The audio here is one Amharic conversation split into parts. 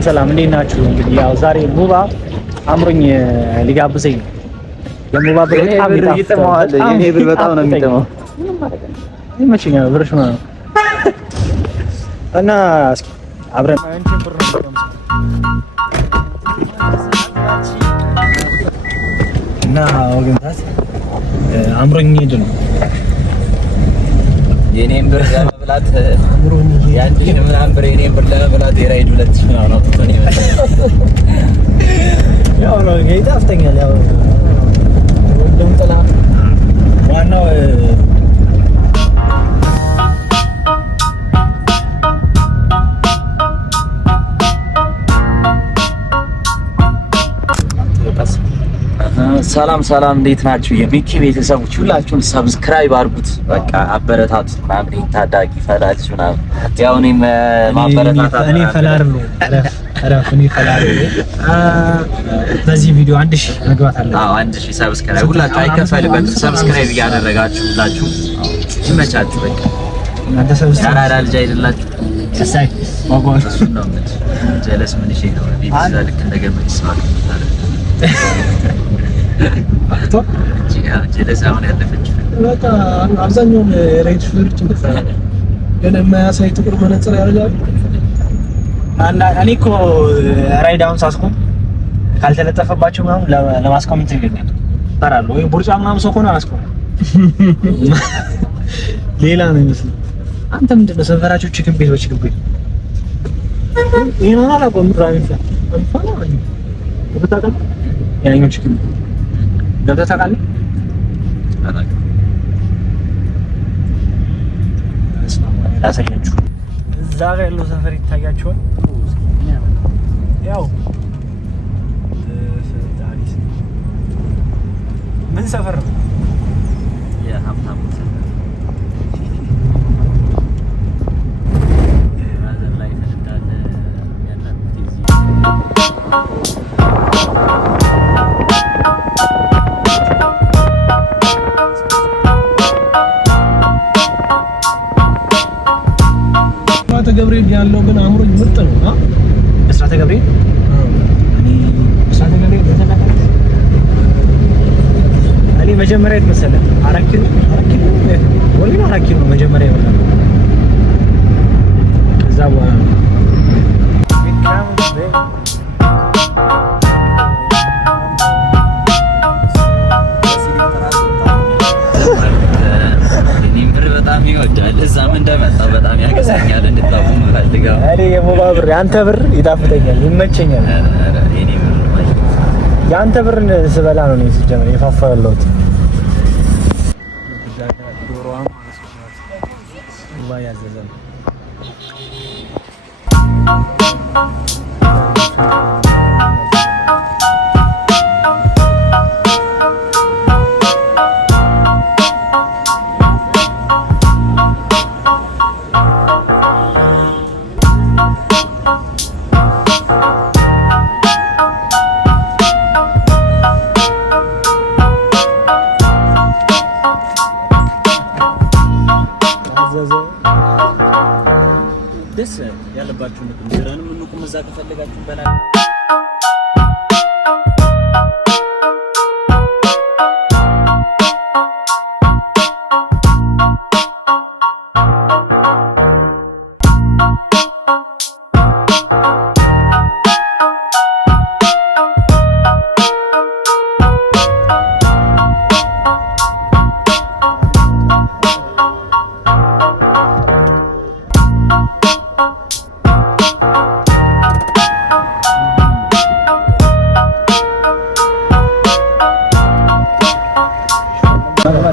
ሰላም እንዴት ናችሁ? እንግዲህ ያው ዛሬ ሙባ አምሮኝ ሊጋብዘኝ የሙባ ብር በጣም ይጣፍጣል። የኔ ብር በጣም ነው የሚጠማው። ይመችኛል ብርሽ ነው እና እስኪ አብረን አንቺን ብር ነው እና ወገንታት አምሮኝ ሄድን የኔን ብር ለመብላት ያንቺን ምናምን ብር የኔን ብር ለመብላት የራይድ 2000 ምናምን አውጥቶ ነው የመጣው። ያው ነው ይጣፍጠኛል። ያው ወንድም ጥላ ዋናው ሰላም እንዴት ናችሁ? የሚኪ ቤተሰቦች ሁላችሁም ሰብስክራይብ አድርጉት። በቃ አበረታቱት ምናምን ታዳጊ ፈላጭ ምናምን ያው እኔም ማበረታታት እኔ ፈላር ነው እኔ ፈላር በዚህ ቪዲዮ 1000 መግባት አለ። አዎ 1000 ሰብስክራይብ ሁላችሁ አይከፈልበትም። ሰብስክራይብ እያደረጋችሁ ሁላችሁ ይመቻችሁ። በቃ እናንተ ሰብስክራይብ ያራዳ ልጅ አይደላችሁ እሳይ ማጓሽ ነው ማለት ጀለስ ምን ይሄ ነው ቢዛ ልክ እንደገመድ ይስማል አቶ ጀለስ አሁን ያለፈች በቃ አብዛኛው ሬድ ፍሪች ግን የማያሳይ ጥቁር መነጽር ያደርጋል። እኔ እኮ ራይዳውን ሳስቆም ካልተለጠፈባቸው ምናምን ለማስቆም እንትን ይገኛል እፈራለሁ። ወይ ቡርጫ ምናምን ሰው ሆነ አላስቆም ሌላ ነው የሚመስለው። አንተ ምንድነው ሰፈራችሁ ቺክን ቤት በቺክን ቤት ይሄን አላቆም ድራይቭ አንፋና በታቀም ያኛው ቺክን ገብተህ ታውቃለህ? ላሳያችሁ። እዛ ጋር ያለው ሰፈር ይታያችኋል። ያው ምን ሰፈር ነው? የሀብታሙ ሰፈር ማዘር ላይ ተንዳለ ያላችሁት እዚህ ገብርኤል ያለው ግን አምሮኝ ምርጥ ነው። እስራተ ገብርኤል እኔ መጀመሪያ የተመሰለ 4 ኪሎ ወይ 4 ኪሎ መጀመሪያ ይወጣል። ከዛ በኋላ በጣም ይወዳል። እዛም እንደመጣ በጣም ያገሳኛል እንድታውቁ ፈልጋው። እኔ የሙባ ብር ያንተ ብር ይጣፍጠኛል፣ ይመቸኛል። እኔ ብር ማለት ያንተ ብር ስበላ ነው ነው ሲጀምር የፋፋ ያለውት ዶሮዋ ሙባ ያዘዘን ደስ ያለባችሁ ምንድነው ምንቁም እዛ ከፈለጋችሁ በላ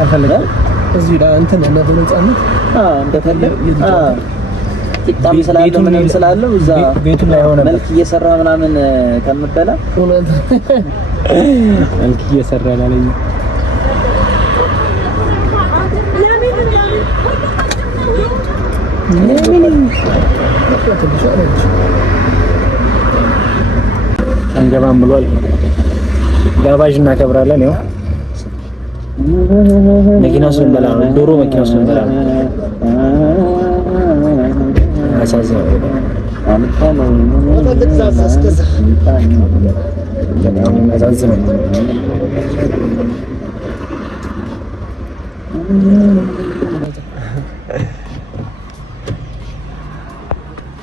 ተፈልጋል እዚህ ላይ እንትን እንደ ነፃነት እንደፈለግ ቲክታክ ስላለ ምንም ስላለው እዛ ቤቱ ላይ ሆነ መልክ እየሰራ ምናምን ከምበላ መልክ እየሰራ ላይ አንገባም ብሏል። ጋባዥ እናከብራለን። ያው መኪና ውስጥ እንበላ ነው። ዶሮ መኪና ውስጥ እንበላ ነው።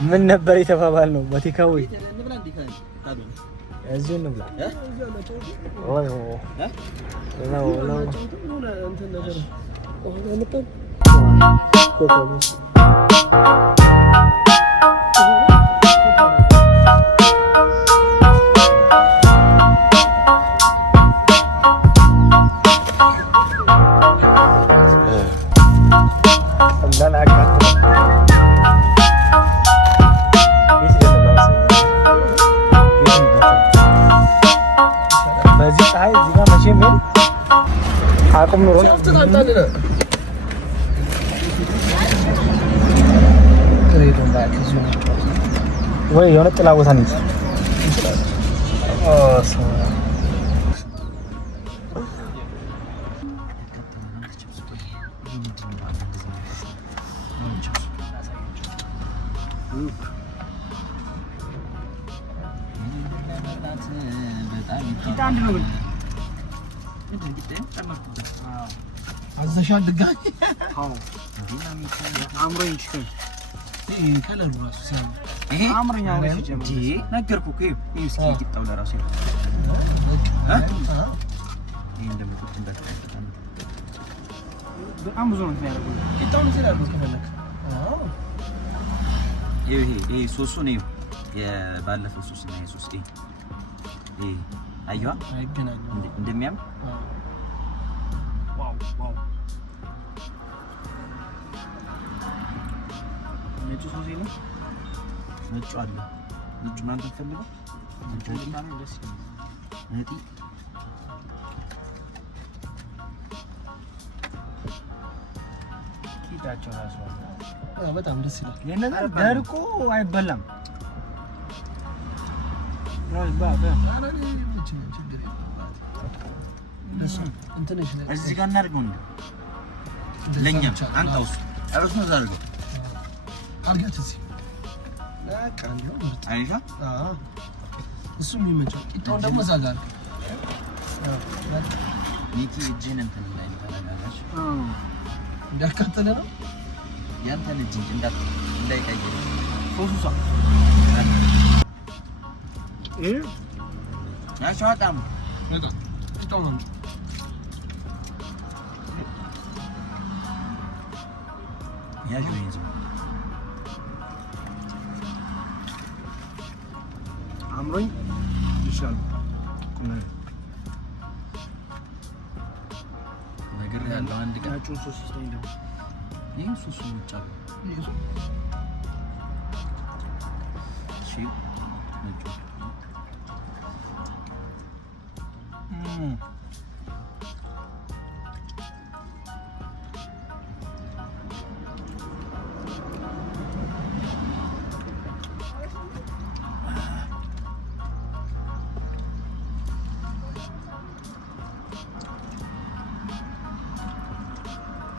ምን ነበር የተባባል ነው? በቲካዊ እዚሁ እንብላ። ወይ አቁም ኑሮ ወይ የሆነ ጥላ ቦታ ነው። አዘሻል ድጋሚ አዎ አምሮኝ ይችላል ከለር ራሱ ሲያምር ይሄ አምሮኛ ነው ሲጀምር ነገርኩህ እኮ ይሄ እስኪ ይጣው ለራሱ ይሄ እንደምትቆጥ እንደተቀጣጣ በጣም ብዙ ነው የሚያደርገው ይጣውን ሲላል ከፈለክ አዎ ይሄ ሶሱ ነው የባለፈው ሶስ ነው ይሄ ሶስ ይሄ አየዋ አይገናኝም እንደሚያም ዋው ነጭ ሶስ የለም ነጭ አለ ነጭ ማን ተፈልገው ነጭ ደስ ነጢ ኪታቸው ራሱ በጣም ደስ ይላል። የነገር ደርቆ አይበላም። እዚህ ጋር እናድርገው እንዴ ለኛ አንተውስ አረሱን ዛርገው አርጋት እዚህ ለቀን ነው አይሻ እሱ የሚመቸው ቂጣውን ደግሞ እዛ ጋር ኒቲ እጅን እንትን ላይ ተናጋጋሽ እንዳካተለ ነው ያንተን እጅ እንዳይቀይር ሶሱሳ ያሻጣም ቂጣው ነው ያጁ ይዘው አምሮኝ ይሻል ነገር ያለው አንድ ቀን ሶስ ይስተኝ ደግሞ ይሄ ሶስ ይጫሉ እሺ ነጭ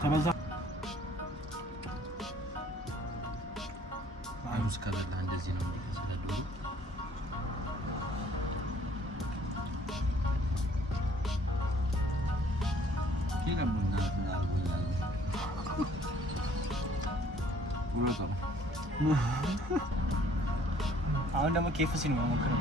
ተበዛ አሁን ስከበላ እንደዚህ ነው እንደተሰለዱ ይገቡና አሁን ደግሞ KFC ነው የምሞክረው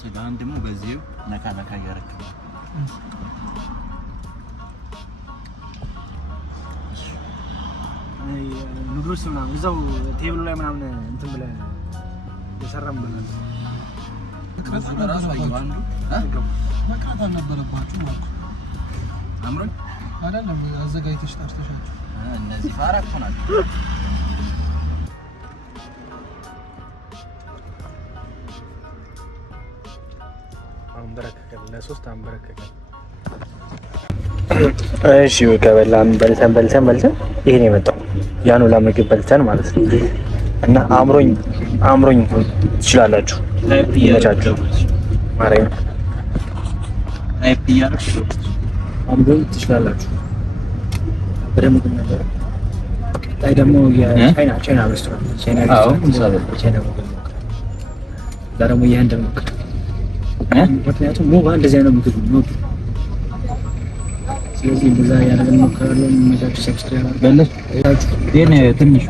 ስጋን ደግሞ በዚህ ነካ ነካ ያረክም ኑዶልስ ምናምን እዛው ቴብሉ ላይ ምናምን እንትን ብለህ የሰራም ብለህ ከዛ በራሱ አይዋንዱ መቃታ ነበረባችሁ ማለት አምሮኝ አይደለም አዘጋጅተሽ ታርተሻችሁ እነዚህ ፋራቅ ሆናችሁ አንበረከከ ለሶስት አንበረከከ እሺ ከበላን በልተን ይሄን የመጣው ያን ሁላ ምግብ በልተን ማለት ነው። እና አምሮኝ ትችላላችሁ። ይመቻችሁ። ማርያም አምሮኝ ትችላላችሁ። በደምብ ነበር። ቀጣይ ደግሞ የቻይና ሬስቶራንት ደግሞ የህንድ ምግብ ምክንያቱም ሞባ እንደዚህ አይነት ምግብ ነው። ስለዚህ እንደዛ ያደረግን ሞከራለን። መጃችሁ ሰብስክራይብ አድርጉ። ትንሽ